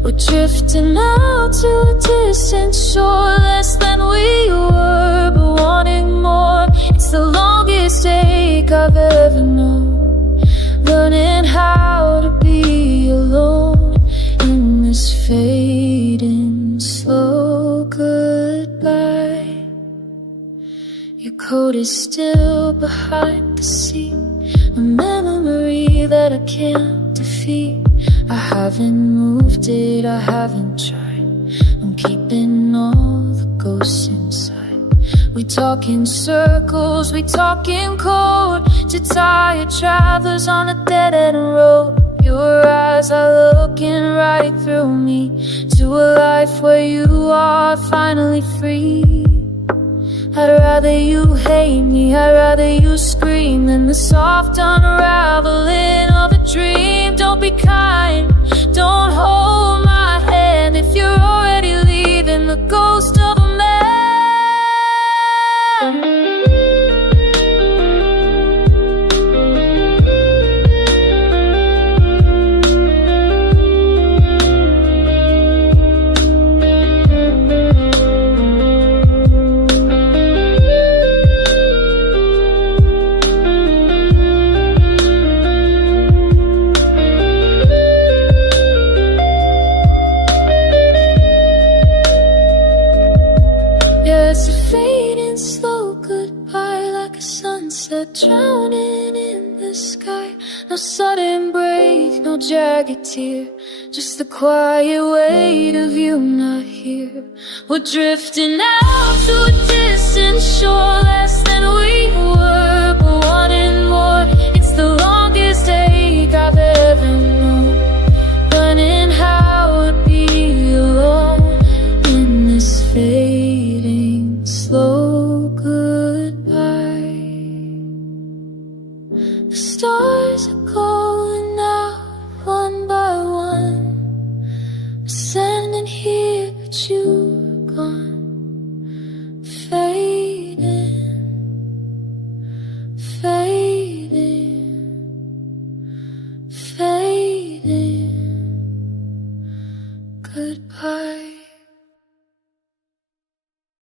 We're drifting out to a distant shore, less than we were, but wanting more. It's the longest ache I've ever known, learning how to be alone in this fading slow goodbye. Your coat is still behind the seat, a memory that I can't defeat. I haven't moved it, I haven't tried, I'm keeping all the ghosts inside. We talk in circles, we talk in code, to tired travelers on a dead-end road. Your eyes are looking right through me, to a life where you are finally free. I'd rather you hate me, I'd rather you scream than the soft unraveling of a dream. Don't be kind, don't hold my hand if you're already leaving the ghost of a man. sunset drowning in the sky. No sudden break, no jagged tear, just the quiet weight of you not here. We're drifting out to a distant shore, less than we were, but wanting more. It's the longest ache I've ever known, learning how to be alone in this fading slow goodbye. The stars are going out one by one. I'm standing here but you're gone. Fading, fading, fading. Goodbye.